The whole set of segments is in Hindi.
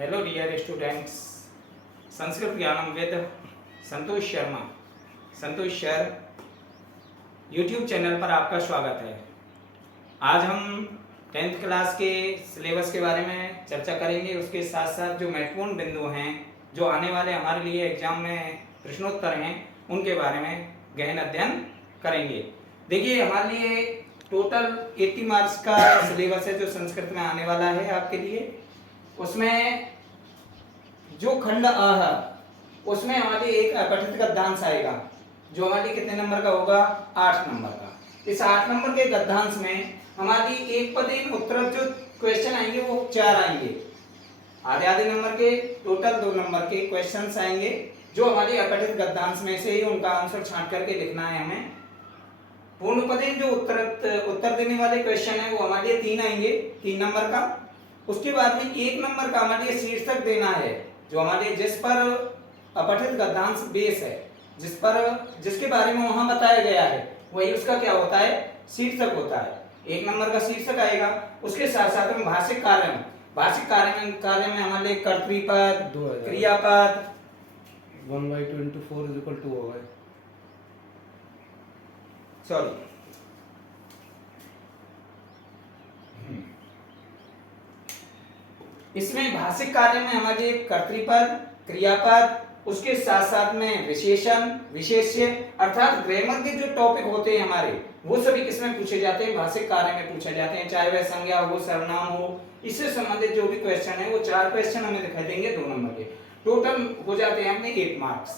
हेलो डियर स्टूडेंट्स, संस्कृत ज्ञानम with Santosh Sharma, Santosh sir YouTube channel पर आपका स्वागत है। आज हम 10th क्लास के सिलेबस के बारे में चर्चा करेंगे। उसके साथ साथ जो महत्वपूर्ण बिंदु हैं, जो आने वाले हमारे लिए एग्जाम में प्रश्नोत्तर हैं, उनके बारे में गहन अध्ययन करेंगे। देखिए, हमारे लिए टोटल 80 मार्क्स का सिलेबस है जो संस्कृत में आने वाला है आपके लिए। उसमें जो खंड अ है उसमें हमारे एक अपठित गद्यांश आएगा जो हमारे कितने नंबर का होगा, 8 नंबर का। इस 8 नंबर के गद्यांश में हमारी एक पदेन उत्तर जो क्वेश्चन आएंगे वो 4 आएंगे। आधे आधे नंबर के टोटल 2 नंबर के क्वेश्चंस आएंगे जो हमारे अपठित गद्यांश में से ही उनका आंसर छांट करके लिखना है हमें। पूर्ण पदेन जो उत्तर देने वाले क्वेश्चन है वो हमारे 3 आएंगे, 3 नंबर का। उसके बाद में 1 नंबर का हमारे शीर्षक देना है जो हमारे जिस पर अपठित गद्यांश बेस है, जिसके बारे में वहां बताया गया है, वही उसका क्या होता है, शीर्षक होता है। 1 नंबर का शीर्षक आएगा। उसके साथ साथ में भाषिक कार्य में हमारे कर्तृपद, क्रियापद 1/24 = 2 होगा। सॉरी, इसमें भाषिक कार्य में हमारे कर्तृपद, क्रियापद, उसके साथ साथ में विशेषण, विशेष्य अर्थात ग्रामर के जो टॉपिक होते हैं हमारे, वो सभी किसमें पूछे जाते हैं, भाषिक कार्य में पूछे जाते हैं। चाहे वह संज्ञा हो, सर्वनाम हो, इससे संबंधित जो भी क्वेश्चन है वो 4 क्वेश्चन हमें दिखाई देंगे 2 नंबर के। टोटल हो जाते हैं अपने 8 मार्क्स।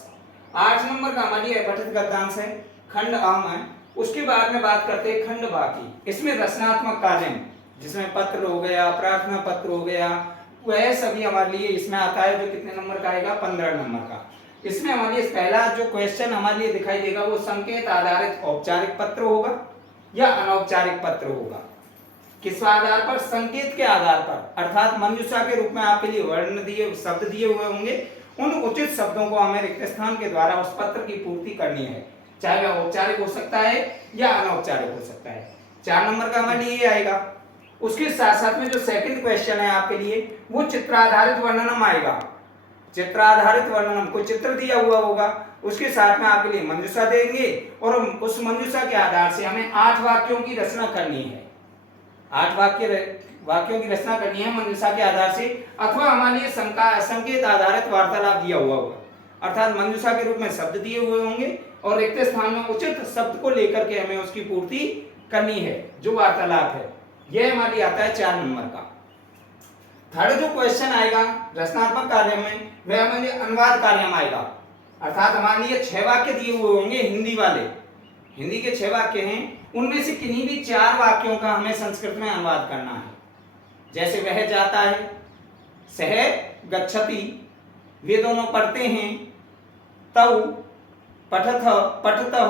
8 नंबर का हमारी अपठित गद्यांश है, खंड आम है। उसके बाद में बात करते हैं खंड बाकी। इसमें रचनात्मक कार्य जिसमें पत्र हो गया, प्रार्थना पत्र हो गया, वह सभी हमारे लिए इसमें आता है जो कितने नंबर का आएगा, 15 नंबर का। इसमें हमारे पहला जो क्वेश्चन हमारे लिए दिखाई देगा वो संकेत आधारित औपचारिक पत्र होगा या अनौपचारिक पत्र होगा। किस आधार पर, संकेत के आधार पर, अर्थात मंजूषा के रूप में आपके लिए वर्ण दिए, शब्द दिए हुए होंगे, उन उचित शब्दों को हमें रिक्त स्थान के द्वारा उस पत्र की पूर्ति करनी है। चाहे वह औपचारिक हो सकता है या अनौपचारिक हो सकता है। 4 नंबर का हमारे लिए आएगा। उसके साथ साथ में जो सेकंड क्वेश्चन है आपके लिए वो चित्र आधारित वर्णनम आएगा। चित्र आधारित वर्णनम, कोई चित्र दिया हुआ होगा, उसके साथ में आपके लिए मंजूषा देंगे और उस मंजूषा के आधार से हमें 8 वाक्यों की रचना करनी है। 8 वाक्यों की रचना करनी है मंजूषा के आधार से, अथवा हमारे लिए संकेत आधारित वार्तालाप दिया हुआ होगा, अर्थात मंजूषा के रूप में शब्द दिए हुए होंगे और रिक्त स्थान में उचित शब्द को लेकर के हमें उसकी पूर्ति करनी है, जो वार्तालाप है। यह हमारी आता है 4 नंबर का। थर्ड जो क्वेश्चन आएगा रचनात्मक कार्य में, वह हमारे अनुवाद कार्य में आएगा। अर्थात हमारे लिए 6 वाक्य दिए हुए होंगे हिंदी वाले, हिंदी के 6 वाक्य हैं, उनमें से किन्हीं भी 4 वाक्यों का हमें संस्कृत में अनुवाद करना है। जैसे वह जाता है, सह गच्छति, वे दोनों पढ़ते हैं, तौ पठतः,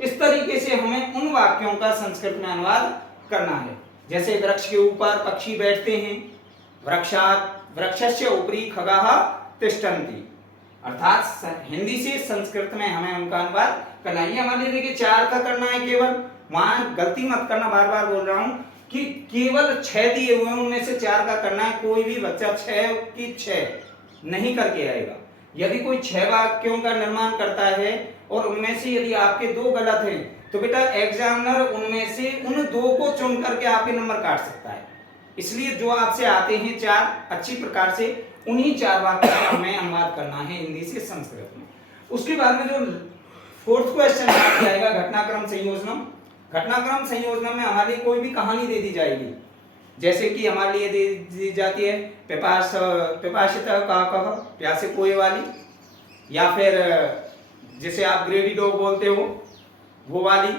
इस तरीके से हमें उन वाक्यों का संस्कृत में अनुवाद करना है। जैसे वृक्ष के ऊपर पक्षी बैठते हैं, वृक्षस्य उपरि खगाः तिष्ठन्ति, अर्थात हिंदी से संस्कृत में हमें उनका अनुवाद करना है। ये हमारे लिए देखिए 4 का करना है केवल, वहां गलती मत करना, बार बार बोल रहा हूं कि केवल 6 दिए हुए हैं, उनमें से 4 का करना है। कोई भी बच्चा 6 की 6 नहीं करके आएगा। यदि कोई 6 वाक्यों का निर्माण करता है और उनमें से यदि आपके 2 गलत हैं तो बेटा एग्जामिनर उनमें से उन 2 को चुन करके आपके नंबर काट सकता है। इसलिए जो आपसे आते हैं 4 अच्छी प्रकार से, उन्हीं 4 वाक्यों का हमें अनुवाद करना है हिंदी से संस्कृत में। उसके बाद में जो 4th क्वेश्चन आएगा घटनाक्रम संयोजनम। घटनाक्रम संयोजनम में हमारे लिए कोई भी कहानी दे दी जाएगी। जैसे कि हमारे लिए दे दी जाती है पिपासितः काकः, प्यासे कोई वाली, या फिर जिसे आप ग्रेडी डॉग बोलते हो वो वाली,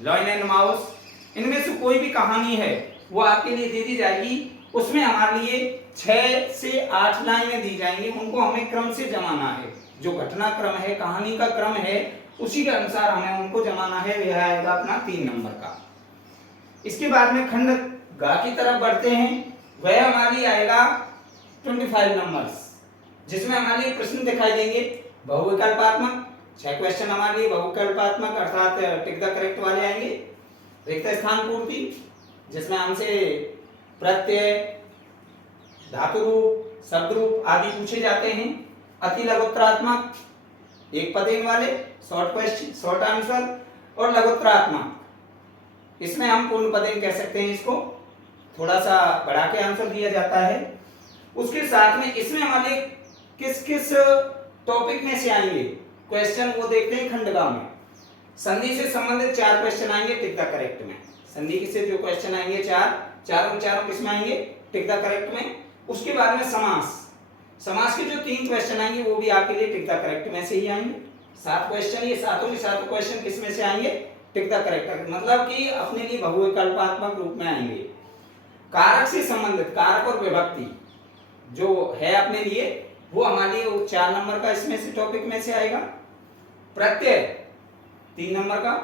लॉयन एंड माउस। इनमें से कोई भी कहानी है वो आपके लिए दे दी जाएगी। उसमें हमारे लिए 6 से 8 लाइनें दी जाएंगी, उनको हमें क्रम से जमाना है। जो घटना क्रम है, कहानी का क्रम है, उसी के अनुसार हमें उनको जमाना है। यह आएगा अपना 3 नंबर का। इसके बाद में खंड गा की तरफ बढ़ते हैं, वह हमारे लिए आएगा 25 नंबर्स, जिसमें हमारे लिए प्रश्न दिखाई देंगे बहुविकल्पात्मक। 6 क्वेश्चन हमारे लिए बहुविकल्पात्मक अर्थात टिक द करेक्ट वाले आएंगे। रिक्त स्थान पूर्ति, जिसमें हमसे प्रत्यय, धातु रूप, शब्द रूप आदि पूछे जाते हैं। अति लघुत्तरात्मक, एक पदेन वाले, शॉर्ट क्वेश्चन, शॉर्ट आंसर, और लघुत्तरात्मक, इसमें हम पूर्ण पदेन कह सकते हैं, इसको थोड़ा सा बढ़ा के आंसर दिया जाता है। उसके साथ में इसमें हमारे किस किस टॉपिक में से आएंगे क्वेश्चन, वो देखते हैं खंडगांव में। संधि से संबंधित 4 क्वेश्चन आएंगे टिक द करेक्ट में। संधि से जो क्वेश्चन आएंगे चारों किस में आएंगे, टिक द करेक्ट में। उसके बाद में समास के जो 3 क्वेश्चन आएंगे वो भी आपके लिए टिक द करेक्ट में से ही आएंगे। 7 क्वेश्चन, ये सातों के सातों क्वेश्चन किस में से आएंगे, टिक द करेक्ट, मतलब कि अपने लिए बहुविकल्पात्मक रूप में आएंगे। कारक से संबंधित, कारक और विभक्ति जो है अपने लिए, वो हमारे लिए 4 नंबर का इसमें से टॉपिक में से आएगा। प्रत्यय 3 नंबर का,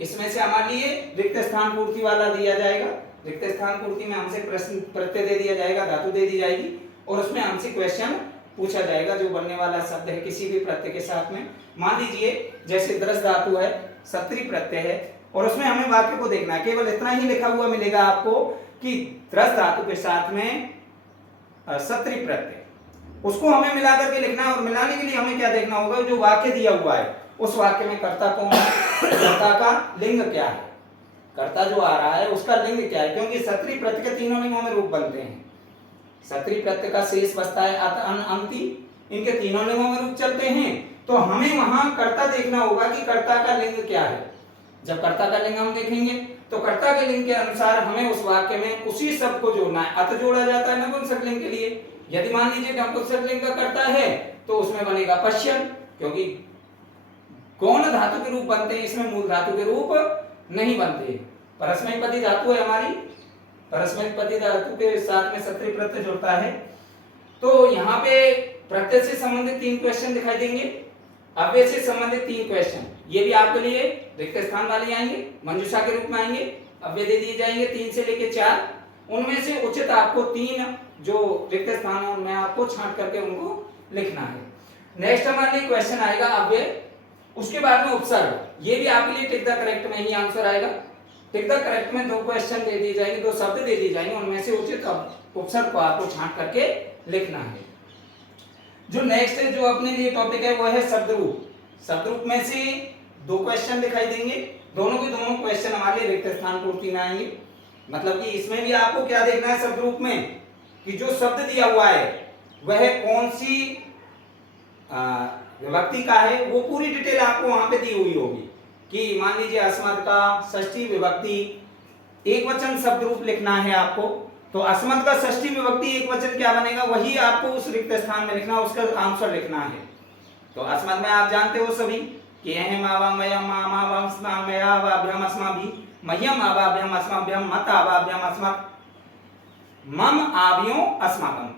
इसमें से हमारे लिए रिक्त स्थान पूर्ति वाला दिया जाएगा। रिक्त स्थान पूर्ति में हमसे प्रश्न प्रत्यय दे दिया जाएगा, धातु दे दी जाएगी, और उसमें हमसे क्वेश्चन पूछा जाएगा जो बनने वाला शब्द है किसी भी प्रत्यय के साथ में। मान लीजिए जैसे द्रस धातु है, सत्री प्रत्यय है, और उसमें हमें वाक्य को देखना है, केवल इतना ही लिखा हुआ मिलेगा आपको कि द्रस धातु के साथ में सत्री प्रत्यय, उसको हमें मिला करके लिखना है। और मिलाने के लिए हमें क्या देखना होगा, जो वाक्य दिया हुआ है उस वाक्य में कर्ता कौन है, कर्ता का लिंग क्या है, कर्ता जो आ रहा है उसका लिंग क्या है, क्योंकि सत्री प्रत्यय के तीनों लिंगों में रूप बनते हैं। सत्री प्रत्यय का शेष बचता है अंति, इनके तीनों लिंगों में रूप चलते हैं। तो हमें वहां कर्ता देखना होगा कि कर्ता का लिंग क्या है। जब कर्ता का लिंग हम देखेंगे तो कर्ता के लिंग के अनुसार हमें उस वाक्य में उसी शब्द को जोड़ना है। अत जोड़ा जाता है नपुंसक लिंग के लिए। यदि मान लीजिए नपुंसक लिंग का कर्ता है तो उसमें बनेगा पश्यन्, क्योंकि गौण धातु के रूप बनते हैं, इसमें मूल धातु के रूप नहीं बनते। परस्मैपदी धातु है हमारी, परस्मैपदी धातु के साथ में सत्री प्रत्यय जुड़ता है। तो यहाँ पे प्रत्यय से संबंधित 3 क्वेश्चन दिखाई देंगे, अव्यय से संबंधित 3 क्वेश्चन, ये भी आपके लिए रिक्त स्थान वाले आएंगे, मंजूषा के रूप में आएंगे। अव्यय दे दिए जाएंगे 3 से लेके 4, उनमें से उचित आपको 3 जो रिक्त स्थान है उनमें आपको छांट करके उनको लिखना है। नेक्स्ट हमारे लिए क्वेश्चन आएगा अव्यय, उसके बाद में उपसर्ग, ये भी आपके लिए टिक द करेक्ट में ही आंसर आएगा। टिक द करेक्ट में 2 क्वेश्चन दे दिए जाएंगे, 2 शब्द दे दिए जाएंगे, उनमें से उचित उपसर्ग को आपको छांट करके लिखना है। जो नेक्स्ट जो अपने लिए टॉपिक है वो है शब्द रूप। शब्द रूप में से 2 क्वेश्चन दिखाई देंगे, दोनों के दोनों क्वेश्चन हमारे रिक्त स्थान पूर्ति में आएंगे। मतलब कि इसमें भी आपको क्या देखना है शब्द रूप में, कि जो शब्द दिया हुआ है वह कौन सी विभक्ति का है, वो पूरी डिटेल आपको वहां पे दी हुई होगी। कि मान लीजिए अस्मत् का षष्ठी विभक्ति एक वचन शब्द रूप लिखना है आपको, तो अस्मत् का षष्ठी विभक्ति एक वचन क्या बनेगा, वही आपको उस रिक्त स्थान में लिखना, उसका आंसर लिखना है। तो अस्मत् में आप जानते हो सभी कि अहम आवा मयम मामा वंस्मा मया वाभ्यम अस्माभि मह्यम आवाभ्यम अस्माभ्यम मत आवाभ्यम अस्मत् मम आभ्यो अस्माकम।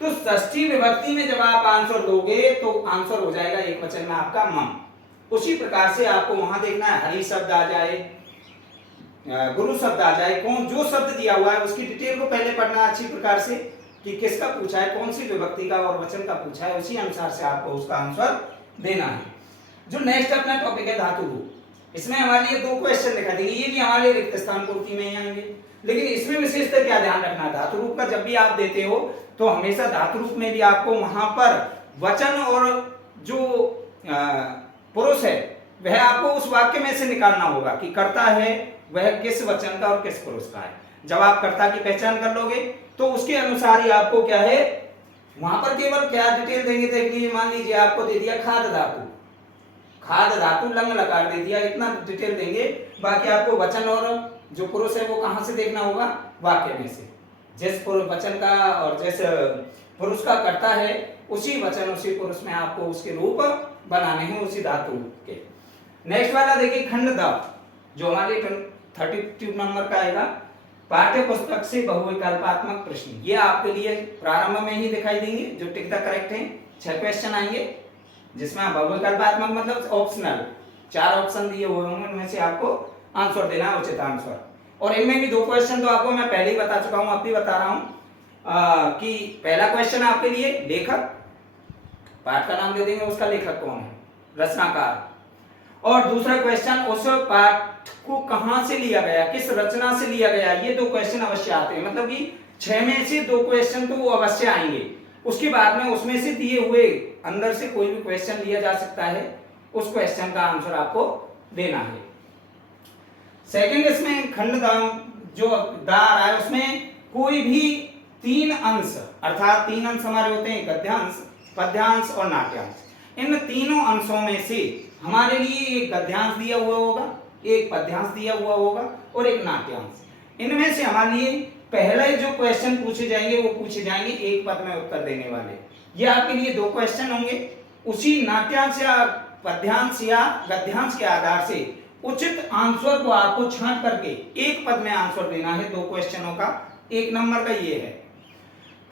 तो षष्ठी विभक्ति में जब आप आंसर दोगे तो आंसर हो जाएगा एक वचन में आपका मम। उसी प्रकार से आपको वहां देखना है हरि शब्द आ जाए, गुरु शब्द आ जाए, कौन जो शब्द दिया हुआ है उसकी डिटेल को पहले पढ़ना अच्छी प्रकार से कि किसका पूछा है, कौन सी विभक्ति का और वचन का पूछा है, उसी अनुसार से आपको उसका आंसर देना है। जो नेक्स्ट अपना टॉपिक है धातु रूप, इसमें हमारे लिए 2 क्वेश्चन दिखाई देंगे, ये भी हमारे रिक्त स्थान पूर्ति में ही आएंगे। लेकिन इसमें विशेषता क्या ध्यान रखना है, धातु रूप का जब भी आप देते हो तो हमेशा धातु रूप में भी आपको वहां पर वचन और जो पुरुष है वह आपको उस वाक्य में से निकालना होगा कि कर्ता है वह किस वचन का और किस पुरुष का है। जब आप कर्ता की पहचान कर लोगे तो उसके अनुसार ही आपको क्या है वहां पर केवल क्या डिटेल देंगे, देख लीजिए मान लीजिए आपको दे दिया खाद धातु, खाद धातु लंग लकार दे दिया, इतना डिटेल देंगे। बाकी आपको वचन और जो पुरुष है वो कहां से देखना होगा, वाक्य में से। जिस वचन का और जिस पुरुष का कर्ता है उसी वचन उसी पुरुष में आपको उसके रूप बनाने हैं, उसी धातु के। नेक्स्ट वाला देखिए खंड द, जो हमारे 32 नंबर का आएगा, पाठ्य पुस्तक से बहुविकल्पात्मक प्रश्न। ये आपके लिए प्रारंभ में ही दिखाई देंगे, जो टिक द करेक्ट है। 6 क्वेश्चन आएंगे जिसमें बहुविकल्पात्मक मतलब ऑप्शनल 4 ऑप्शन दिए हुए होंगे, उनमें से आपको आंसर देना है, उचित आंसर। और इनमें भी 2 क्वेश्चन तो आपको मैं पहले ही बता चुका हूं, अब भी बता रहा हूं कि पहला क्वेश्चन आपके लिए लेखक, पाठ का नाम दे देंगे, उसका लेखक कौन है, रचनाकार। और दूसरा क्वेश्चन उस पाठ को कहां से लिया गया, किस रचना से लिया गया, ये 2 क्वेश्चन अवश्य आते हैं। मतलब कि 6 में से 2 क्वेश्चन तो वो अवश्य आएंगे। उसके बाद में उसमें से दिए हुए अंदर से कोई भी क्वेश्चन लिया जा सकता है, उस क्वेश्चन का आंसर आपको देना है। सेकंड इसमें खंड जो दार है उसमें कोई भी 3 अंश, अर्थात 3 अंश हमारे होते हैं गद्यांश, पद्यांश और नाट्यांश। इन तीनों अंशों में से हमारे लिए एक गद्यांश दिया हुआ होगा, एक पद्यांश दिया हुआ होगा और एक नाट्यांश। इनमें से हमारे लिए पहले जो क्वेश्चन पूछे जाएंगे वो पूछे जाएंगे एक पद में उत्तर देने वाले। ये आपके लिए 2 क्वेश्चन होंगे। उसी नाट्यांश या पद्यांश या गद्यांश के आधार से उचित आंसर को आपको छांट करके एक पद में आंसर देना है 2 क्वेश्चनों का। 1 नंबर का ये है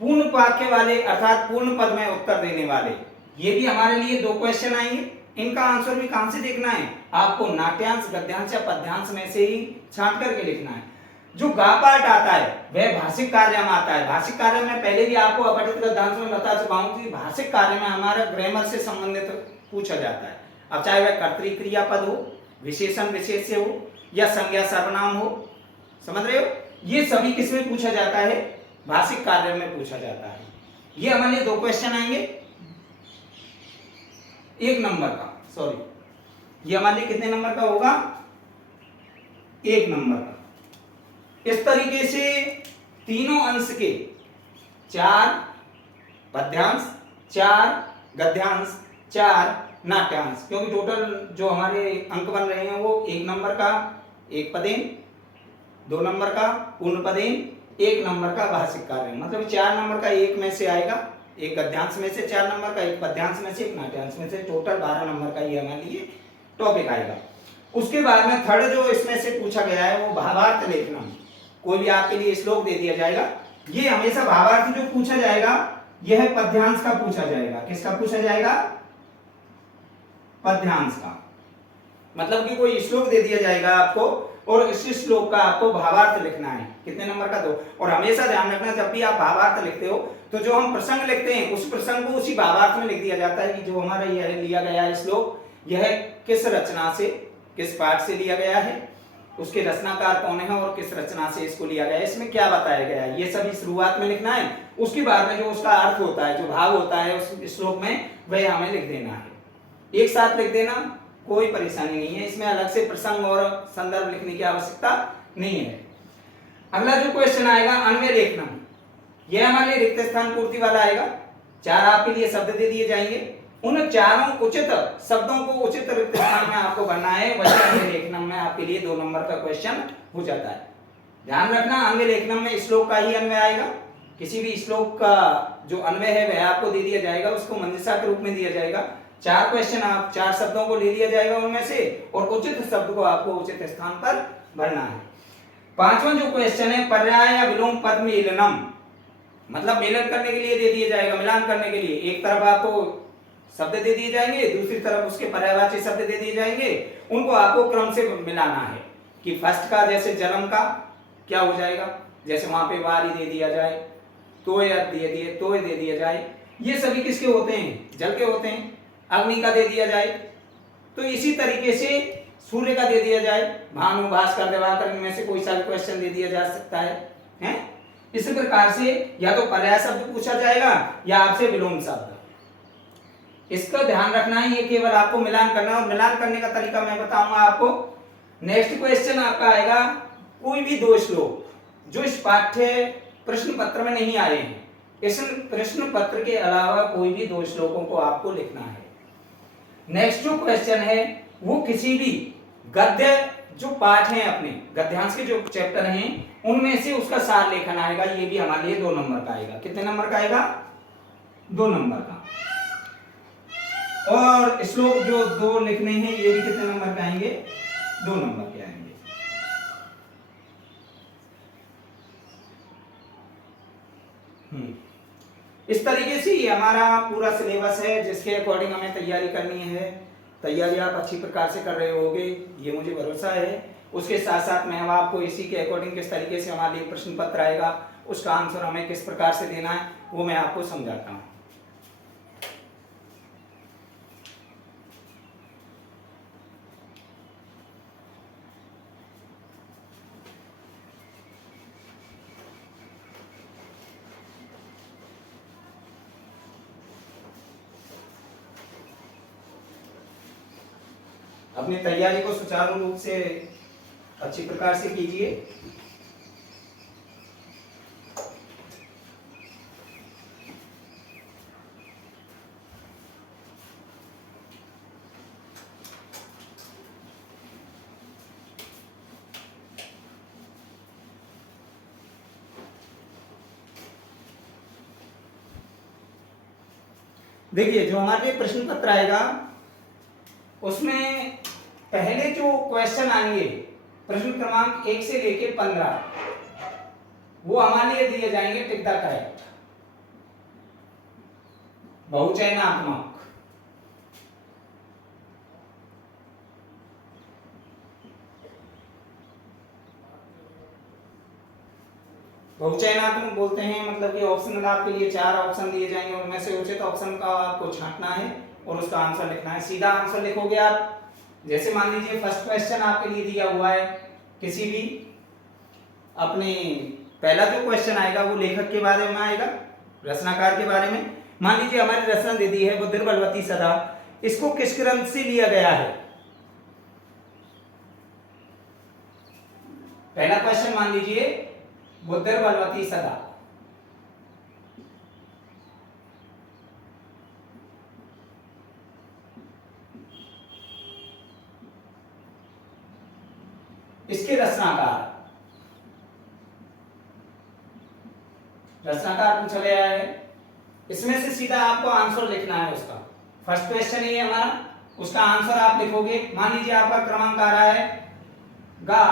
पूर्ण वाक्य वाले अर्थात पूर्ण पद में उत्तर देने वाले। ये भी हमारे लिए 2 क्वेश्चन आएंगे। इनका आंसर भी कहां से देखना है आपको, नाट्यांश गद्यांश या पद्यांश में से ही छांट करके लिखना है। जो गा पाठ आता है वह भाषिक कार्य में आता है। भाषिक कार्य में पहले भी आपको अपठित गद्यांश में बता चुका हूं कि भाषिक कार्य में हमारा ग्रामर से संबंधित पूछा जाता है। अब चाहे वह कर्तरी क्रियापद हो, विशेषण विशेष्य हो या संज्ञा सर्वनाम हो, समझ रहे हो, ये सभी किसमें पूछा जाता है, भाषिक कार्य में पूछा जाता है। ये हमारे लिए 2 क्वेश्चन आएंगे 1 नंबर का, सॉरी ये हमारे लिए कितने नंबर का होगा, 1 नंबर का। इस तरीके से तीनों अंश के 4 पद्यांश, 4 गद्यांश, 4 नाट्यांश, क्योंकि टोटल जो हमारे अंक बन रहे हैं वो 1 नंबर का 1 पदेन, 2 नंबर का पूर्ण पदेन, 1 नंबर का भाषिक कार्य, मतलब 4 नंबर का 1 में से आएगा, एक गद्यांश में से 4 नंबर का, एक पद्यांश में से, एक नाट्यांश में से, टोटल 12 नंबर का ये हमारे लिए टॉपिक आएगा। उसके बाद में थर्ड जो इसमें से पूछा गया है वो भावार्थ लेखन। कोई भी आपके लिए श्लोक दे दिया जाएगा, ये हमेशा भावार्थ जो पूछा जाएगा यह पद्यांश का पूछा जाएगा। किसका पूछा जाएगा, पद्यांश का। मतलब कि कोई श्लोक दे दिया जाएगा आपको और इस श्लोक का आपको भावार्थ लिखना है। कितने नंबर का, 2। और हमेशा ध्यान रखना जब भी आप भावार्थ लिखते हो तो जो हम प्रसंग लिखते हैं उस प्रसंग को उसी भावार्थ में लिख दिया जाता है कि जो हमारा यह लिया गया है श्लोक, यह किस रचना से, किस पाठ से लिया गया है, उसके रचनाकार कौन है और किस रचना से इसको लिया गया है, इसमें क्या बताया गया है, ये सभी शुरुआत में लिखना है। उसके बाद में जो उसका अर्थ होता है, जो भाव होता है उस श्लोक में, वह हमें लिख देना है। एक साथ लिख देना, कोई परेशानी नहीं है इसमें, अलग से प्रसंग और संदर्भ लिखने की आवश्यकता नहीं है। अगला जो क्वेश्चन आएगा अन्वय लेखनम, यह हमारे रिक्त स्थान पूर्ति वाला आएगा। 4 आपके लिए शब्द दे दिए जाएंगे, उन चारों उचित शब्दों को उचित रिक्त स्थान में आपको भरना है। वही अन्वय लेखनम में आपके लिए 2 नंबर का क्वेश्चन हो जाता है। ध्यान रखना अन्वय लेखनम में श्लोक का ही अन्वय आएगा। किसी भी श्लोक का जो अन्वय है वह आपको दे दिया जाएगा, उसको मंजिशा के रूप में दिया जाएगा। 4 क्वेश्चन आप 4 शब्दों को ले लिया जाएगा उनमें से और उचित शब्द को आपको उचित स्थान पर भरना है। 5वां जो क्वेश्चन है पर्याय या विलोम पद मेलनम, मतलब मेलन करने के लिए दे दिया जाएगा, मिलान करने के लिए। एक तरफ आपको शब्द दे दिए जाएंगे, दूसरी तरफ उसके पर्यायवाची शब्द दे दिए जाएंगे, उनको आपको क्रम से मिलाना है कि फर्स्ट का जैसे जन्म का क्या हो जाएगा, जैसे वहां पे वारी दे दिया जाए, तोय दे दिया जाए, ये सभी किसके होते हैं, जल के होते हैं। अग्नि का दे दिया जाए तो इसी तरीके से सूर्य का दे दिया जाए, भानु भास्कर दिवाकर, इनमें से कोई सा भी क्वेश्चन दे दिया जा सकता है, हैं? इसी प्रकार से या तो पर्याय शब्द पूछा जाएगा या आपसे विलोम शब्द। इसका ध्यान रखना है, ये केवल आपको मिलान करना है और मिलान करने का तरीका मैं बताऊंगा आपको। नेक्स्ट क्वेश्चन आपका आएगा कोई भी 2 श्लोक जो इस पाठ्य प्रश्न पत्र में नहीं आए हैं, इस प्रश्न पत्र के अलावा कोई भी 2 श्लोकों को आपको लिखना है। नेक्स्ट जो क्वेश्चन है वो किसी भी गद्य जो पाठ है, अपने गद्यांश के जो चैप्टर हैं उनमें से उसका सार लेखन आएगा। ये भी हमारे लिए 2 नंबर का आएगा। कितने नंबर का आएगा, 2 नंबर का। और श्लोक जो 2 लिखने हैं ये भी कितने नंबर के आएंगे, 2 नंबर के आएंगे। इस तरीके से ये हमारा पूरा सिलेबस है जिसके अकॉर्डिंग हमें तैयारी करनी है। तैयारी आप अच्छी प्रकार से कर रहे होगे ये मुझे भरोसा है। उसके साथ साथ मैं आपको इसी के अकॉर्डिंग किस तरीके से हमारे लिए प्रश्न पत्र आएगा, उसका आंसर हमें किस प्रकार से देना है वो मैं आपको समझाता हूँ। अपनी तैयारी को सुचारू रूप से अच्छी प्रकार से कीजिए। देखिए जो हमारे प्रश्न पत्र आएगा उसमें पहले जो क्वेश्चन आएंगे प्रश्न क्रमांक 1 से लेके 15 वो हमारे लिए दिए जाएंगे टिक द करेक्ट, बहुचयनात्मक। बहुचयनात्मक बोलते हैं मतलब कि ऑप्शन आपके लिए 4 ऑप्शन दिए जाएंगे, उनमें से उचित ऑप्शन का आपको छांटना है और उसका आंसर लिखना है। सीधा आंसर लिखोगे आप। जैसे मान लीजिए फर्स्ट क्वेश्चन आपके लिए दिया हुआ है, किसी भी अपने पहला जो क्वेश्चन आएगा वो लेखक के बारे में आएगा, रचनाकार के बारे में। मान लीजिए हमारी रचना दे दी है बुद्धिर बलवती सदा, इसको किस ग्रंथ से लिया गया है? पहला क्वेश्चन मान लीजिए बुद्धिर बलवती सदा, इसके रचनाकार पूछा गया है। इसमें से सीधा आपको आंसर लिखना है उसका। फर्स्ट क्वेश्चन ये हमारा, उसका आंसर आप लिखोगे। मान लीजिए आपका क्रमांक आ रहा है गा,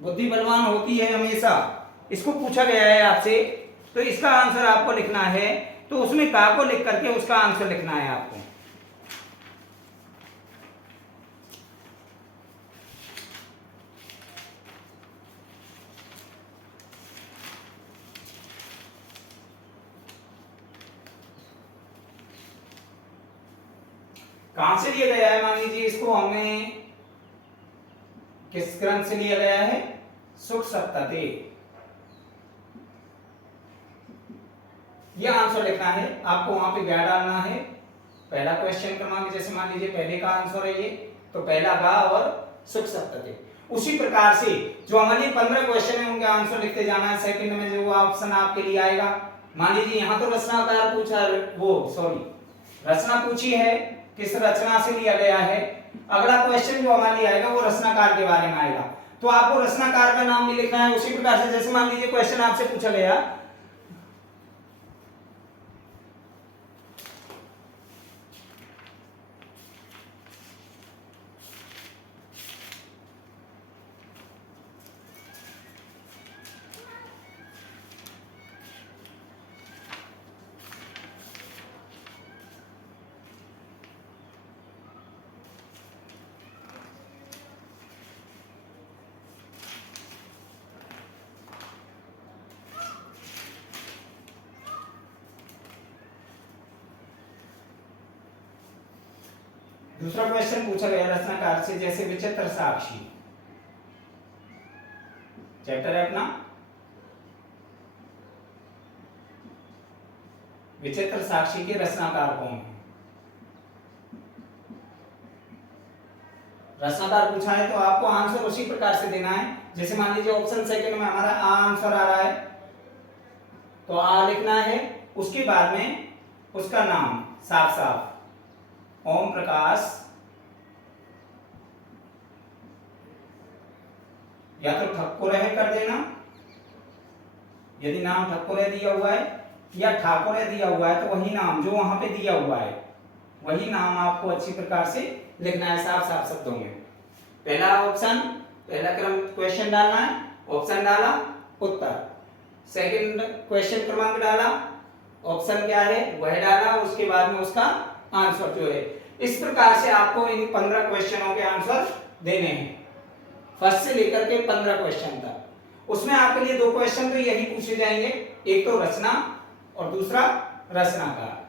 बुद्धि बलवान होती है हमेशा, इसको पूछा गया है आपसे, तो इसका आंसर आपको लिखना है। तो उसमें का को लिख करके उसका आंसर लिखना है आपको। कहां से लिया गया है? मान लीजिए इसको हमें किस ग्रंथ से लिया गया है? सुख सप्तते। यह आंसर लिखना है आपको, वहां पे गा डालना है। पहला क्वेश्चन क्रमांक, जैसे मान लीजिए पहले का आंसर है ये, तो पहला गा और सुख सप्तते। उसी प्रकार से जो हमारे 15 क्वेश्चन है उनके आंसर लिखते जाना है। सेकंड में जो ऑप्शन आपके लिए आएगा, मान लीजिए यहां तो रचनाकार पूछा, रचना पूछी है, किस रचना से लिया गया है। अगला क्वेश्चन जो हमारे लिए आएगा वो रचनाकार के बारे में आएगा, तो आपको रचनाकार का नाम भी लिखना है। उसी प्रकार से जैसे मान लीजिए क्वेश्चन आपसे पूछा गया दूसरा क्वेश्चन पूछा गया रचनाकार से, जैसे विचित्र साक्षी चैप्टर है अपना, विचित्र साक्षी के रचनाकार कौन है? रचनाकार पूछा है तो आपको आंसर उसी प्रकार से देना है। जैसे मान लीजिए ऑप्शन सेकंड में हमारा आ आंसर आ रहा है, तो आ लिखना है। उसके बाद में उसका नाम साफ साफ ओम प्रकाश, या तो ठक्कुर है कर देना, यदि नाम ठक्कुर है दिया हुआ है, या ठाकुर है दिया हुआ है तो वही नाम जो वहां पे दिया हुआ है वही नाम आपको अच्छी प्रकार से लिखना है, साफ साफ शब्दों में। पहला ऑप्शन, पहला क्रम क्वेश्चन डालना है, ऑप्शन डाला, उत्तर। सेकंड क्वेश्चन क्रमांक डाला, ऑप्शन क्या है वह डाला, उसके बाद में उसका आंसर जो है। इस प्रकार से आपको इन 15 क्वेश्चनों के आंसर देने हैं, फर्स्ट से लेकर के 15 क्वेश्चन तक। उसमें आपके लिए 2 क्वेश्चन तो यही पूछे जाएंगे, एक तो रचना और दूसरा रचनाकार।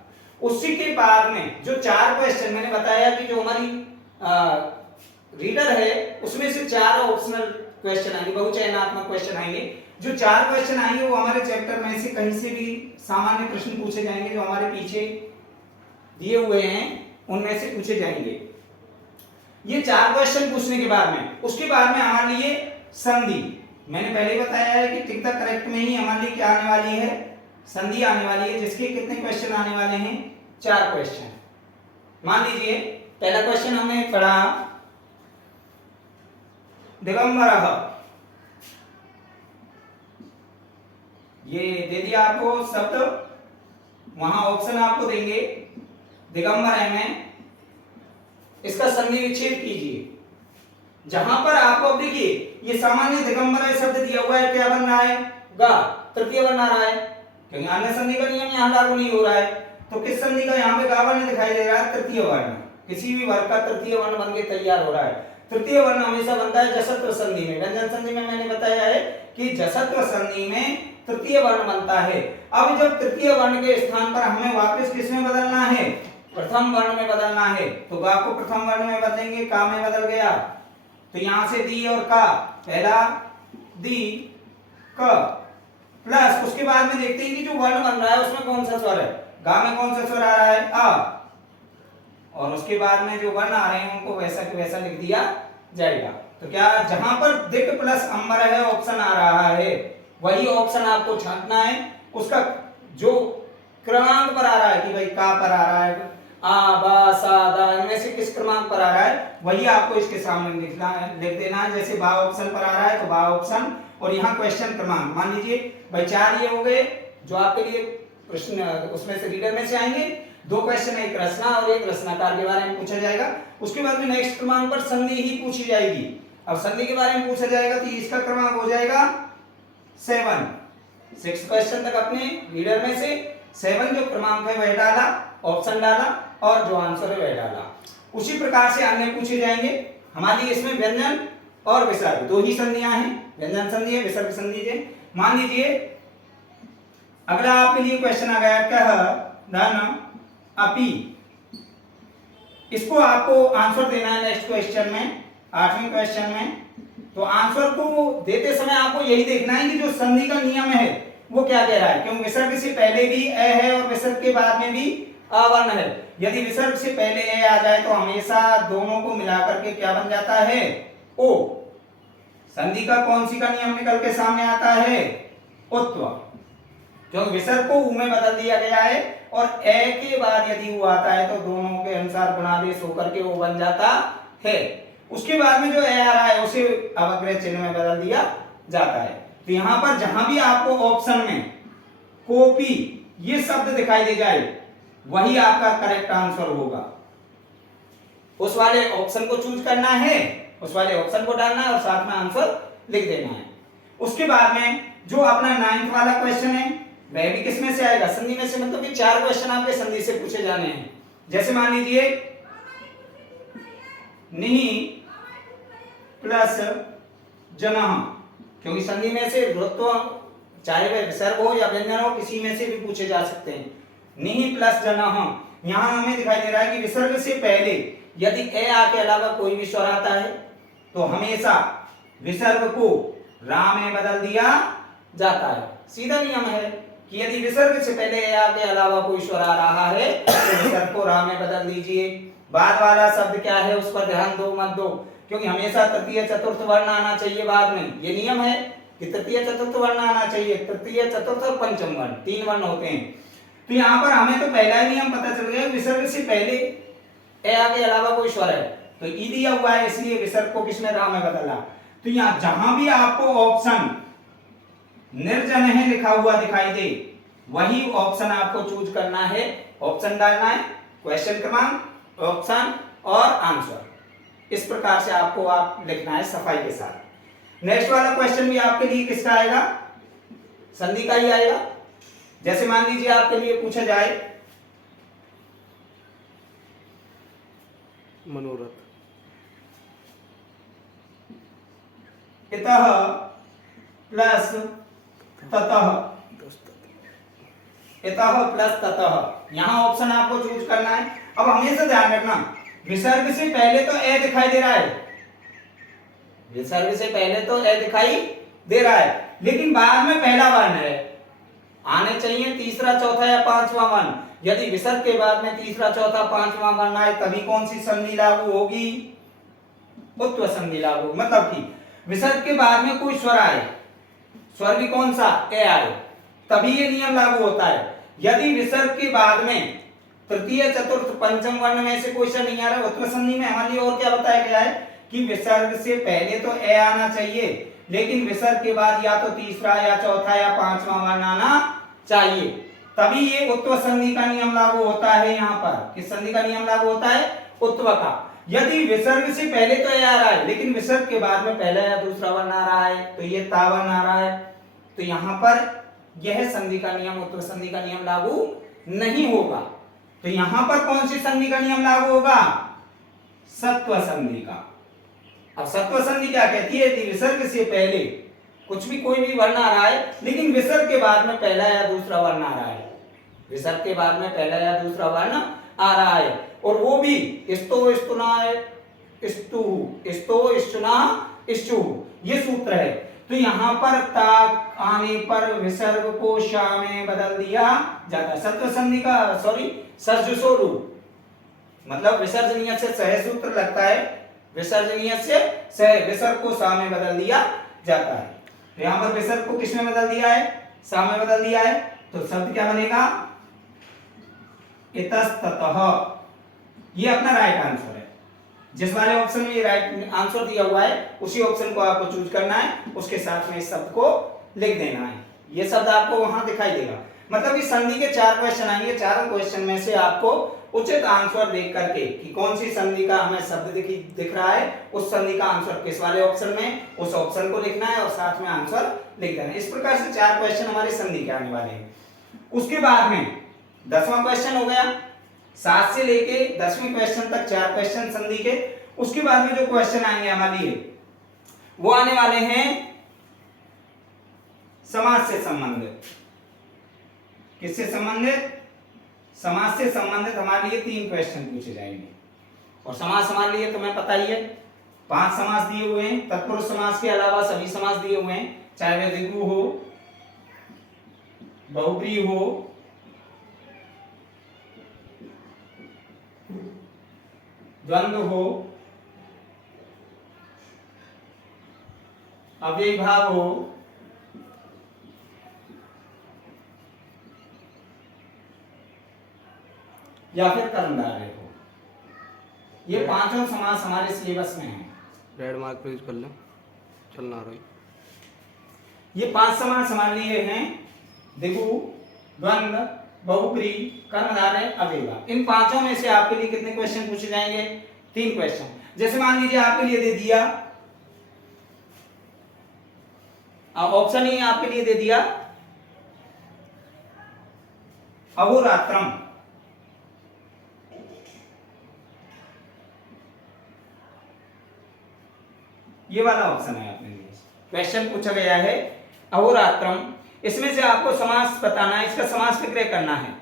उसी के बाद में जो 4 क्वेश्चन मैंने बताया कि जो हमारी रीडर है उसमें से 4 ऑप्शनल क्वेश्चन आएंगे, बहुचयनात्मक क्वेश्चन आएंगे। जो 4 क्वेश्चन आएंगे वो हमारे चैप्टर में से कहीं से भी सामान्य प्रश्न पूछे जाएंगे जो हमारे पीछे दिए हुए हैं। उनमें से पूछे जाएंगे। ये 4 क्वेश्चन पूछने के बाद में उसके बाद में हमारे लिए संधि, मैंने पहले ही बताया है कि टिक द करेक्ट में ही हमारे लिए क्या आने वाली है, संधि आने वाली है, जिसके कितने क्वेश्चन आने वाले हैं, 4 क्वेश्चन। मान लीजिए पहला क्वेश्चन हमने पढ़ा दिगंबरः, ये दे दिया आपको शब्द, वहां ऑप्शन आपको देंगे दिगंबर में, इसका संधि विच्छेद कीजिए। जहां पर आपको अब देखिए ये सामान्य दिगंबर शब्द दिया हुआ है, क्या बन रहा है, गा, तृतीय बन रहा है, क्योंकि अन्य संधि का नियम यहां लागू नहीं हो रहा है। तो किस संधि का यहाँ पे गा वर्ण दिखाई दे रहा है, तृतीय वर्ण, किसी भी वर्ग का तृतीय वर्ण बन के तैयार हो रहा है। तृतीय वर्ण हमेशा बनता है जसत्व संधि में, व्यंजन संधि में मैंने बताया है कि जसत्व संधि में तृतीय वर्ण बनता है। अब जब तृतीय वर्ण के स्थान पर हमें वापस किस में बदलना है, प्रथम वर्ण में बदलना है, तो गा को प्रथम वर्ण में बदलेंगे, का में बदल गया, तो यहां से दी और का, पहला दी क प्लस, उसके बाद में देखते हैं कि जो वर्ण बन रहा है उसमें कौन सा स्वर है, गा में कौन सा स्वर आ रहा है, आ, और उसके बाद में जो वर्ण आ रहे हैं उनको वैसा के वैसा लिख दिया जाएगा। तो क्या जहां पर दिक प्लस अंबर है ऑप्शन आ रहा है, वही ऑप्शन आपको छांटना है, उसका जो क्रमांक पर आ रहा है कि भाई का पर आ रहा है, आ बा सा दा, इनमें से किस क्रमांक पर आ रहा है वही आपको इसके सामने लिखना है, लिख देना है। जैसे बा ऑप्शन पर आ रहा है तो बा ऑप्शन, और यहाँ क्वेश्चन क्रमांक मान लीजिए भाई 4 ये हो गए जो आपके लिए प्रश्न उसमें से रीडर में से आएंगे, 2 क्वेश्चन, एक रचना और एक रचनाकार के बारे में पूछा जाएगा। उसके बाद में नेक्स्ट क्रमांक पर संधि ही पूछी जाएगी। अब संधि के बारे में पूछा जाएगा तो इसका क्रमांक हो जाएगा 7, 6 क्वेश्चन तक अपने रीडर में से 7 जो क्रमांक है वह डाला, ऑप्शन डाला और जो आंसर है वह डाला। उसी प्रकार से अन्य पूछे जाएंगे। हमारी इसमें व्यंजन और विसर्ग 2 ही संधियां हैं, व्यंजन संधि है, विसर्ग संधि है। मान लीजिए अगला आपके लिए क्वेश्चन आ गया, कह धन अपि, इसको आपको आंसर देना है नेक्स्ट क्वेश्चन में, 8वें क्वेश्चन में। तो आंसर को देते समय आपको यही देखना है कि जो संधि का नियम है वो क्या कह रहा है, क्योंकि विसर्ग से पहले भी अ है और विसर्ग के बाद में भी अ वर्ण है। यदि विसर्ग से पहले ए आ जाए तो हमेशा दोनों को मिलाकर के क्या बन जाता है, ओ। संधि का कौन सी का नियम निकल के सामने आता है, उत्व, क्योंकि विसर्ग को उ में बदल दिया गया है और ए के बाद यदि वो आता है तो दोनों के अनुसार गुणादेश होकर के वो बन जाता है। उसके बाद में जो ए आ रहा है उसे अवग्रह चिन्ह में बदल दिया जाता है। तो यहां पर जहां भी आपको ऑप्शन में कॉपी ये शब्द दिखाई दे जाए वही आपका करेक्ट आंसर होगा। उस वाले ऑप्शन को चूज करना है, उस वाले ऑप्शन को डालना है और साथ में आंसर लिख देना है। उसके बाद में जो अपना 9th वाला क्वेश्चन है वह भी किस में से आएगा, संधि में से, मतलब कि 4 क्वेश्चन आपके संधि से पूछे जाने हैं। जैसे मान लीजिए नहीं प्लस जनः, क्योंकि संधि में से ऋत्व चाहे वह विसर्ग हो या व्यंजन हो किसी में से भी पूछे जा सकते हैं। नहीं प्लस जनः, यहां हमें दिखाई दे रहा है कि विसर्ग से पहले यदि ए आ के अलावा कोई भी स्वर आता है तो हमेशा विसर्ग को रा में बदल दिया जाता है। सीधा नियम है कि यदि विसर्ग से पहले ए आ के अलावा कोई स्वर आ रहा है तो विसर्ग को रा में बदल दीजिए। बाद वाला शब्द क्या है उस पर ध्यान दो मत दो, क्योंकि हमेशा तृतीय चतुर्थ वर्ण आना चाहिए बाद में। ये नियम है कि तृतीय चतुर्थ वर्ण आना चाहिए, तृतीय चतुर्थ और पंचम वर्ण 3 वर्ण होते हैं। तो यहाँ पर हमें तो पहला ही नियम पता चल गया, विसर्ग से पहले ए आ के अलावा कोई स्वर है तो ई दिया हुआ है, इसलिए विसर्ग को किसने रा में बदला। तो यहाँ जहां भी आपको ऑप्शन निर्जन है लिखा हुआ दिखाई दे वही ऑप्शन आपको चूज करना है, ऑप्शन डालना है, क्वेश्चन क्रमांक, ऑप्शन और आंसर। इस प्रकार से आपको आप लिखना है सफाई के साथ। नेक्स्ट वाला क्वेश्चन भी आपके लिए किसका आएगा, संधि का ही आएगा। जैसे मान लीजिए आपके लिए पूछा जाए मनोरथ, इतः प्लस ततः, इतः प्लस ततः, यहां ऑप्शन आपको चूज करना है। अब हमेशा ध्यान रखना विसर्ग से पहले तो ए दिखाई दे रहा है, विसर्ग से पहले तो ए दिखाई दे रहा है, लेकिन बाद में पहला वर्ण है, आने चाहिए तीसरा चौथा या पांचवा वर्ण। यदि विसर्ग के बाद में तीसरा चौथा पांचवा वर्ण आए तभी कौन सी संधि लागू होगी? उत्व संधि लागू। मतलब कि विसर्ग के बाद में कोई स्वर आए, स्वर भी कौन सा? ए आए, तभी ये नियम लागू होता है। यदि विसर्ग के बाद में तृतीय चतुर्थ पंचम वर्ण में से कोई सा नहीं आ रहा, उत्व संधि में हमारे लिए और क्या बताया गया है कि विसर्ग से पहले तो ए आना चाहिए, लेकिन विसर्ग के बाद या तो तीसरा या चौथा या पांचवा वर्ण आना चाहिए, तभी ये उत्व संधि का नियम लागू होता है। यहाँ पर किस संधि का नियम लागू होता है? उत्व का। यदि विसर्ग से पहले तो ए आ रहा है, लेकिन विसर्ग के बाद में पहला या दूसरा वर्ण आ रहा है, तो ये ता वर्ण आ रहा है, तो यहाँ पर यह संधि का नियम, उत्व संधि का नियम लागू नहीं होगा। तो यहां पर कौन सी संधि का नियम लागू होगा? सत्व संधि का। अब सत्व संधि क्या कहती है? यदि विसर्ग से पहले कुछ भी कोई भी वर्ण आ रहा है, लेकिन विसर्ग के बाद में पहला या दूसरा वर्ण आ रहा है, विसर्ग के बाद में पहला या दूसरा वर्ण आ रहा है, और वो भी स्तो स्तुना स्तु स्तो स्तुना स्तु, ये सूत्र है। तो यहाँ पर ता आने पर विसर्ग को शा में बदल दिया जाता है। सत्व संधि का सर्जसो रूप, मतलब विसर्जनीय से सह सूत्र लगता है, विसर्जनीय से सह, विसर्ग को सा में बदल दिया जाता है। तो यहाँ पर विसर्ग को किस में बदल दिया है? सा में बदल दिया है, तो शब्द क्या बनेगा? इतस्ततः। ये अपना राइट आंसर है। जिस वाले ऑप्शन में ये राइट आंसर दिया हुआ है उसी ऑप्शन को आपको चूज करना है, उसके साथ में इस शब्द को लिख देना है। ये शब्द आपको वहां दिखाई देगा। मतलब इस संधि के 4 क्वेश्चन आएंगे, चारों क्वेश्चन में से आपको उचित आंसर देख करके कि कौन सी संधि का हमें शब्द दिख रहा है, उस संधि का आंसर किस वाले ऑप्शन में, उस ऑप्शन को लिखना है और साथ में आंसर लिख देना है। इस प्रकार से 4 क्वेश्चन हमारे संधि के आने वाले हैं। उसके बाद में 10वां क्वेश्चन हो गया। 7 से लेके 10वें क्वेश्चन तक 4 क्वेश्चन संधि के। उसके बाद में जो क्वेश्चन आएंगे हमारे लिए वो आने वाले हैं समास से संबंधित। किससे संबंधित? समास से संबंधित हमारे लिए 3 क्वेश्चन पूछे जाएंगे। और समास हमारे लिए तुम्हें पता ही है 5 समास दिए हुए हैं। तत्पुरुष समास के अलावा सभी समास दिए हुए हैं, चाहे वे द्विगु हो, बहुब्री हो, द्वंद्व हो, अव्ययीभाव हो, या फिर कर्मधारय हो। ये 5 समास हमारे सिलेबस में है। रेड मार्क पे यूज कर लो, चलना रही। ये 5 समास हमारे लिए हैं, द्विगु, द्वंद्व, बहुब्री, कर्मधारय, अव्ययीभाव। इन 5 में से आपके लिए कितने क्वेश्चन पूछे जाएंगे? 3 क्वेश्चन। जैसे मान लीजिए आपके लिए दे दिया, ऑप्शन ही आपके लिए दे दिया अहोरात्रम, ये वाला ऑप्शन है आपके लिए। क्वेश्चन पूछा गया है अहोरात्रम, इसमें से आपको समास बताना है, इसका समास विग्रह करना है।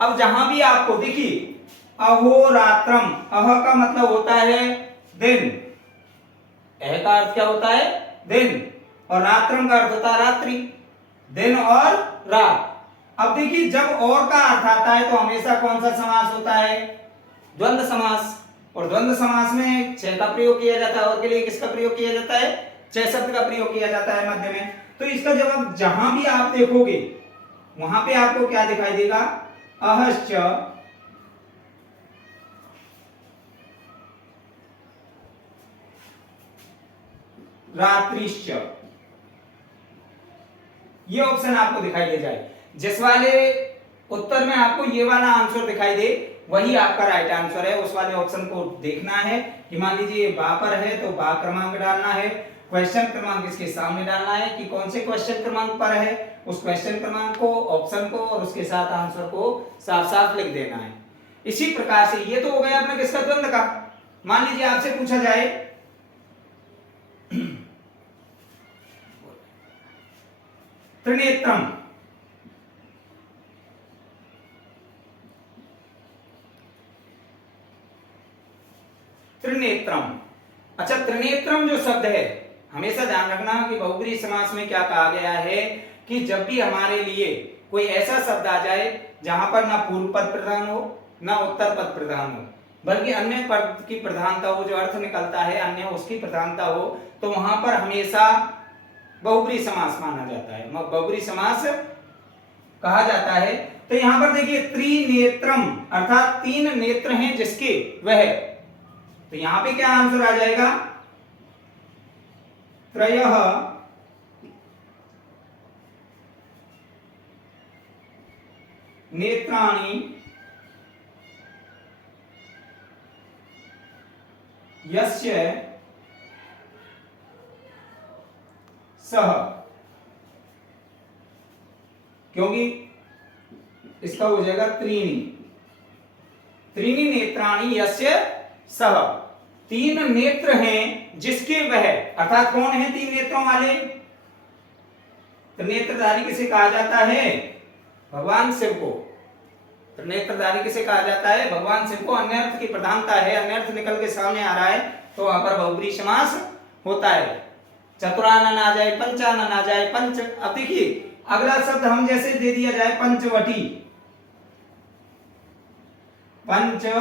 अब जहां भी आपको देखिए अहोरात्रम, अह का मतलब होता है दिन, अह का अर्थ क्या होता है? दिन, और रात्रम का अर्थ होता है रात्रि, दिन और रात। अब देखिए जब और का अर्थ आता है तो हमेशा कौन सा समास होता है? द्वंद्व समास। और द्वंद्व समास में छह का प्रयोग किया जाता है, और के लिए किसका प्रयोग किया जाता है? छह शब्द का प्रयोग किया जाता है मध्य में। तो इसका जवाब जहां भी आप देखोगे वहां पे आपको क्या दिखाई देगा? अहश्च, रात्रिश्च, ये ऑप्शन आपको दिखाई दे जाए। जिस वाले उत्तर में आपको ये वाला आंसर दिखाई दे वही आपका राइट आंसर है। उस वाले ऑप्शन को देखना है कि मान लीजिए बा पर है तो बा क्रमांक डालना है, क्वेश्चन क्रमांक इसके सामने डालना है कि कौन से क्वेश्चन क्रमांक पर है, उस क्वेश्चन क्रमांक को, ऑप्शन को और उसके साथ आंसर को साफ साफ लिख देना है। इसी प्रकार से ये तो हो गया अपना किसका? द्वंद्व का। मान लीजिए आपसे पूछा जाए त्रिनेत्रम, त्रिनेत्रम। अच्छा, त्रिनेत्रम जो शब्द है हमेशा ध्यान रखना कि बहुब्री समास में क्या कहा गया है कि जब भी हमारे लिए कोई ऐसा शब्द आ जाए जहां पर ना पूर्व पद प्रधान हो ना उत्तर पद प्रधान हो, बल्कि अन्य पद की प्रधानता हो, जो अर्थ निकलता है अन्य उसकी प्रधानता हो, तो वहां पर हमेशा बहुब्री समास माना जाता है, बहुब्री समास कहा जाता है। तो यहां पर देखिए त्रिनेत्रम अर्थात तीन नेत्र हैं जिसके वह, तो यहां पे क्या आंसर आ जाएगा, त्रयः नेत्राणि यस्य सह, क्योंकि इसका हो जाएगा त्रीणि, त्रीणि नेत्राणि यस्य सह, तीन नेत्र हैं जिसके वह, अर्थात कौन है तीन नेत्रों वाले, तो नेत्रधारी किसे कहा जाता है, भगवान शिव को। तो नेत्रधारी किसे कहा जाता है, भगवान शिव को। अन्य अर्थ की प्रधानता है, अन्य अर्थ निकल के सामने आ रहा है तो वहां पर बहुब्री समास होता है। चतुरानन आ जाए, पंचानन आ जाए, पंच, अब देखिए अगला शब्द हम जैसे दे दिया जाए पंचवटी, पंचवटी,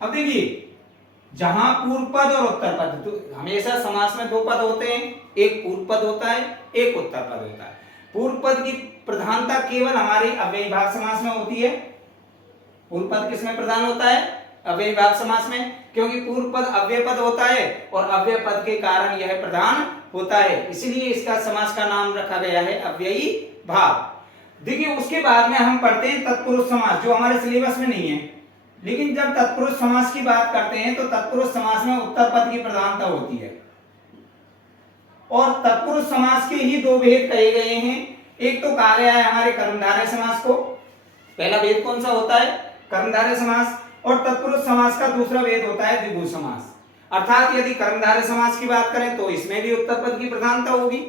अब देखिए जहां पूर्व पद और उत्तर पद, तो हमेशा समास में दो पद होते हैं, एक पूर्व पद होता है, एक उत्तर पद होता है। पूर्व पद की प्रधानता केवल हमारे अव्ययी भाव समास में होती है। पूर्व पद किसमें प्रधान होता है, अव्ययी भाव समास में, क्योंकि पूर्व पद अव्यय पद होता है और अव्यय पद के कारण यह प्रधान होता है, इसलिए इसका समास का नाम रखा गया है अव्ययी भाव। देखिए उसके बाद में हम पढ़ते हैं तत्पुरुष समास, जो हमारे सिलेबस में नहीं है, लेकिन जब तत्पुरुष समास की बात करते हैं तो तत्पुरुष समास में उत्तर पद की प्रधानता होती है, और तत्पुरुष समास के ही दो भेद कहे गए हैं। एक तो कहा गया है हमारे कर्मधारय समास को, पहला भेद कौन सा होता है, कर्मधारय समास, और तत्पुरुष समास का दूसरा भेद होता है द्विगु समास। अर्थात यदि कर्मधारय समास की बात करें तो इसमें भी उत्तर पद की प्रधानता होगी,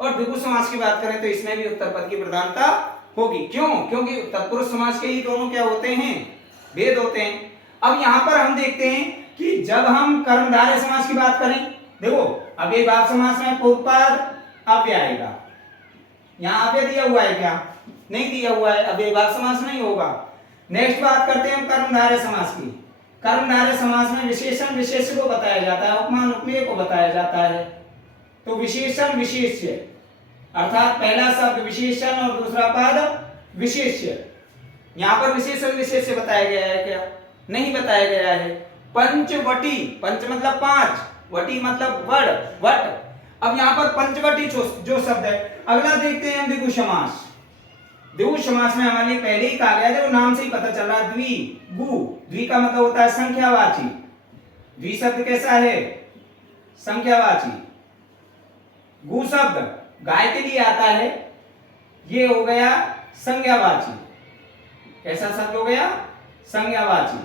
और द्विगु समास की बात करें तो इसमें भी उत्तर पद की प्रधानता होगी। क्यों, क्योंकि तत्पुरुष समास के ही दोनों क्या होते हैं, भेद होते हैं। अब यहां पर हम देखते हैं कि जब हम कर्मधारय समास की बात करें, देखो अव्ययी भाव समास में पूर्व पद अव्यय आएगा, यहां अव्यय दिया हुआ है क्या, नहीं दिया हुआ है, अव्ययी भाव समास नहीं होगा। नेक्स्ट बात करते हैं हम कर्मधारय समास की। कर्मधारय समास में विशेषण विशेष्य को बताया जाता है, उपमान उपमेय को बताया जाता है। तो विशेषण विशेष्य अर्थात पहला शब्द विशेषण और दूसरा पद विशेष्य, यहां पर विशेषण विशेष्य बताया गया है क्या, नहीं बताया गया है। पंचवटी, पंच मतलब पांच, वटी मतलब वड, वट। अब यहां पर पंचवटी जो शब्द है, अगला देखते हैं हम द्विगु समास। द्विगु समास में हमारे पहले ही कहा गया, जो नाम से ही पता चल रहा है, द्वि गु, द्वि का मतलब होता है संख्यावाची। द्वि शब्द कैसा है, संख्यावाची। गु शब्द गाय के लिए आता है, ये हो गया संज्ञावाची। कैसा शब्द हो गया, संज्ञावाची।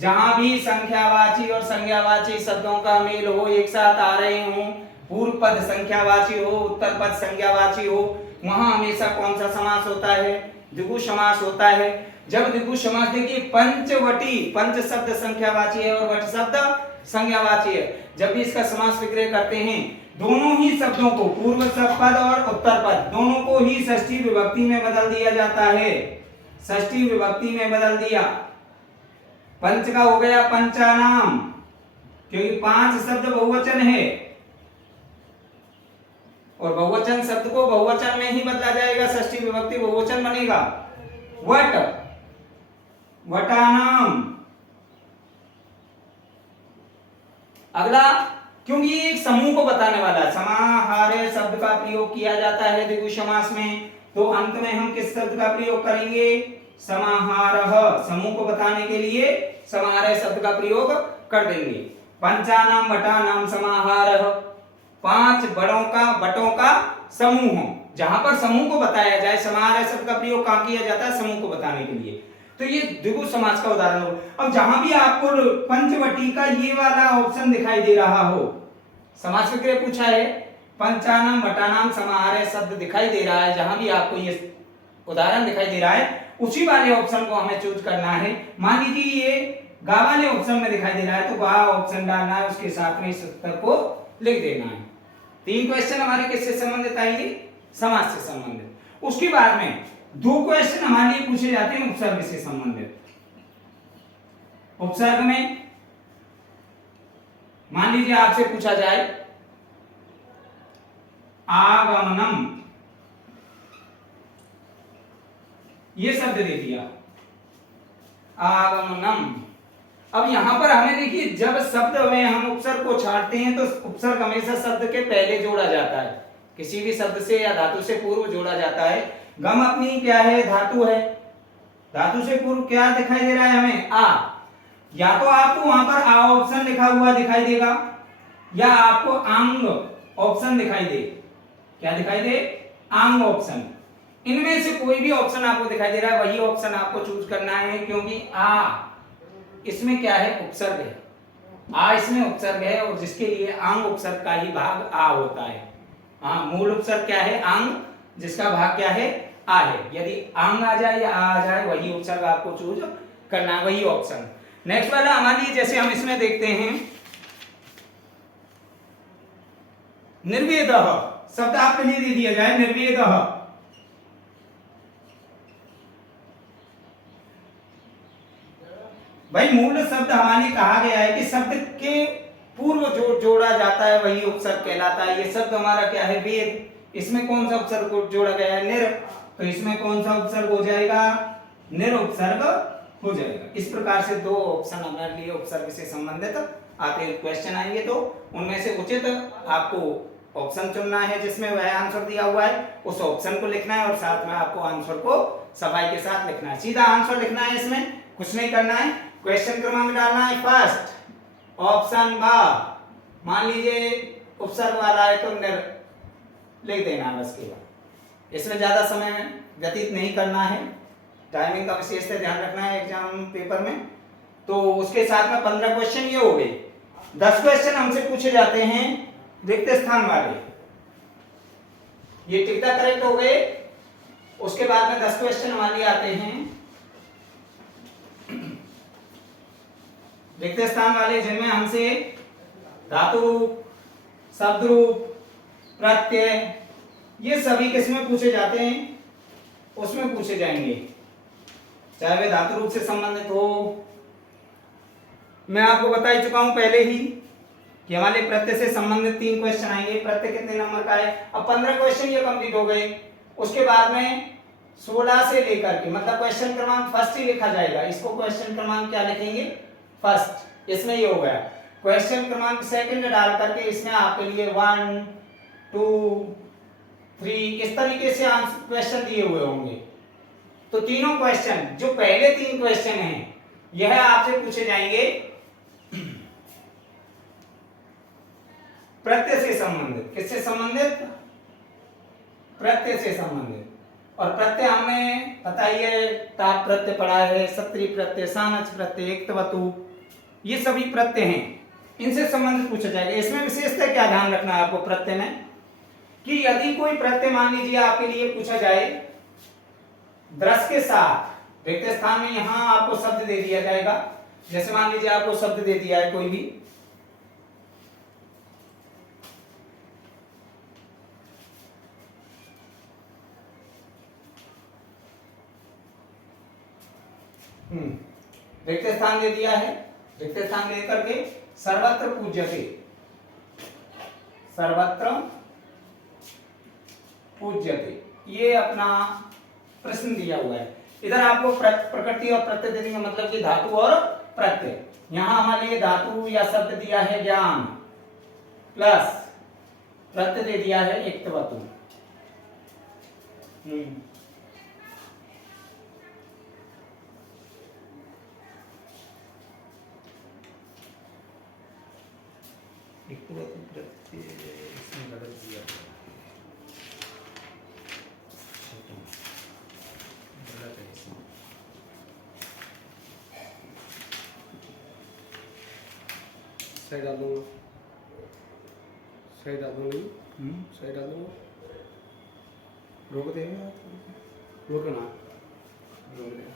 जहां भी संख्यावाची और संज्ञावाची शब्दों का मेल हो, एक साथ आ रहे हो, पूर्व पद संख्यावाची हो, उत्तर पद संज्ञावाची हो, वहां हमेशा कौन सा समास होता है, द्विगु समास होता है। जब द्विगु समास देखिए पंचवटी, पंच शब्द संख्यावाची है और वट शब्द संज्ञावाची है, जब भी इसका समास विग्रह करते हैं, दोनों ही शब्दों को, पूर्व पद और उत्तर पद दोनों को ही षष्ठी विभक्ति में बदल दिया जाता है, षष्ठी विभक्ति में बदल दिया। पंच का हो गया पंचानाम, क्योंकि पांच शब्द बहुवचन है, और बहुवचन शब्द को बहुवचन में ही बदला जाएगा, षष्ठी विभक्ति बहुवचन बनेगा। वट, वटानाम। अगला, क्योंकि ये एक समूह को बताने वाला है, समाहार शब्द का प्रयोग किया जाता है द्विगु समास में, तो अंत में हम किस शब्द का प्रयोग करेंगे, समाहारः, समूह को बताने के लिए समाहार शब्द का प्रयोग कर देंगे। पंचानाम वटानाम समाहारः, पांच बड़ों का, बटों का समूह, जहां पर समूह को बताया जाए, समाहार शब्द का प्रयोग कहां किया जाता है, समूह को बताने के लिए। तो ये द्विगु समास का उदाहरण हो। अब जहां भी आपको पंचवटी का ये वाला ऑप्शन दिखाई दे रहा हो, समास विग्रह पूछा है, पंचानाम वटानाम समाहार शब्द दिखाई दे रहा है, जहां भी आपको ये उदाहरण दिखाई दे रहा है, उसी वाले ऑप्शन को हमें चूज करना है। मान लीजिए ये गा वाले ऑप्शन में दिखाई दे रहा है, तो गा ऑप्शन डालना है, उसके साथ में इस उत्तर को लिख देना है। 3 क्वेश्चन हमारे किससे संबंधित आएंगे, समास से संबंधित। उसके बाद में 2 क्वेश्चन हमारे लिए पूछे जाते हैं उपसर्ग से संबंधित। उपसर्ग में मान लीजिए आपसे पूछा जाए आगमनम, ये शब्द दे दिया आगमनम। अब यहां पर हमें देखिए जब शब्द में हम उपसर्ग को छांटते हैं तो उपसर्ग हमेशा शब्द के पहले जोड़ा जाता है, किसी भी शब्द से या धातु से पूर्व जोड़ा जाता है। गम अपनी क्या है, धातु है, धातु से पूर्व क्या दिखाई दे रहा है हमें, आ। या तो आपको वहां पर आ ऑप्शन लिखा हुआ दिखाई देगा या आपको आंग ऑप्शन दिखाई दे, क्या दिखाई दे, आंग ऑप्शन। इनमें से कोई भी ऑप्शन आपको दिखाई दे रहा है वही ऑप्शन आपको चूज करना है, क्योंकि आ इसमें क्या है, उपसर्ग है, आ इसमें उपसर्ग है और जिसके लिए आंग उपसर्ग का ही भाग आ होता है। हाँ, मूल उपसर्ग क्या है, आंग, जिसका भाग क्या है, आ है। यदि आंग आ जाए या आ जाए वही उपसर्ग आपको चूज करना है, वही ऑप्शन। नेक्स्ट वाला हमारे लिए जैसे हम इसमें देखते हैं निर्वेदः, शब्द आपके लिए दे दिया जाए निर्वेदः। भाई मूल शब्द हमारे कहा गया है कि शब्द के पूर्व जो जोड़ा जाता है वही उपसर्ग कहलाता है। ये शब्द हमारा क्या है, वेद, इसमें कौन सा उपसर्ग जोड़ा गया है, निर, तो इसमें कौन सा उपसर्ग हो जाएगा, निर उपसर्ग हो जाएगा। इस प्रकार से 2 ऑप्शन हमारे लिए उपसर्ग से संबंधित आते हैं। क्वेश्चन आएंगे तो उनमें से उचित आपको ऑप्शन चुनना है जिसमें वह आंसर दिया हुआ है, उस ऑप्शन को लिखना है और साथ में आपको आंसर को सफाई के साथ लिखना है। सीधा आंसर लिखना है, इसमें कुछ नहीं करना है। क्वेश्चन क्रमांक डालना है फर्स्ट ऑप्शन बा, मान लीजिए उपसर्ग वाला है तो निर लिख देना बस केवल। इसमें ज्यादा समय व्यतीत नहीं करना है, टाइमिंग का विशेष से ध्यान रखना है एग्जाम पेपर में। तो उसके साथ में 15 क्वेश्चन ये हो गए। 10 क्वेश्चन हमसे पूछे जाते हैं रिक्त स्थान वाले, ये टिकता करेक्ट हो गए। उसके बाद में 10 क्वेश्चन हमारे आते हैं रिक्त स्थान वाले, जिनमें हमसे धातु रूप, शब्द रूप, प्रत्यय, ये सभी किसमें पूछे जाते हैं, उसमें पूछे जाएंगे, चाहे वे धातु रूप से संबंधित हो। मैं आपको बता ही चुका हूं पहले ही कि हमारे प्रत्यय से संबंधित 3 क्वेश्चन आएंगे। प्रत्यय कितने नंबर का है, अब 15 क्वेश्चन ये कंप्लीट हो गए। उसके बाद में 16 से लेकर के मतलब क्वेश्चन क्रमांक फर्स्ट ही लिखा जाएगा, इसको क्वेश्चन क्रमांक क्या लिखेंगे, फर्स्ट। इसमें ये हो गया। क्वेश्चन क्रमांक सेकंड डाल करके इसमें आपके लिए 1 2 3 इस तरीके से आंसर क्वेश्चन दिए हुए होंगे। तो तीनों क्वेश्चन, जो पहले 3 क्वेश्चन हैं, यह आपसे पूछे जाएंगे प्रत्यय से संबंधित। किससे संबंधित, प्रत्यय से संबंधित। और प्रत्यय हमने पता ही है, ताप प्रत्यय पढ़ा है, सत्री प्रत्यय, सानच प्रत्यय, इक्तवतु, ये सभी प्रत्यय हैं, इनसे संबंधित पूछा जाएगा। इसमें विशेषतः क्या ध्यान रखना है आपको प्रत्यय में, कि यदि कोई प्रत्यय मान लीजिए आपके लिए पूछा जाए द्रस के साथ, रिक्त स्थान में यहां आपको शब्द दे दिया जाएगा। जैसे मान लीजिए आपको शब्द दे दिया है कोई भी, रिक्त स्थान दे दिया है, रिक्त स्थान दे करके सर्वत्र पूज्यते, सर्वत्र पूज्यते, ये अपना प्रश्न दिया हुआ है। इधर आपको प्रकृति और प्रत्यय दे देंगे, मतलब कि धातु और प्रत्यय। यहां हमारे लिए धातु या शब्द दिया है ज्ञान, प्लस प्रत्यय दे दिया है इक्तवतु। इक्तवतु प्रत्यय इसमें गलत दिया है, गलत है इसमें। सही डाल दूंगा, सही डाल दूंगी, सही डाल दूंगा। रोक देगा, रोकना, रोक देगा।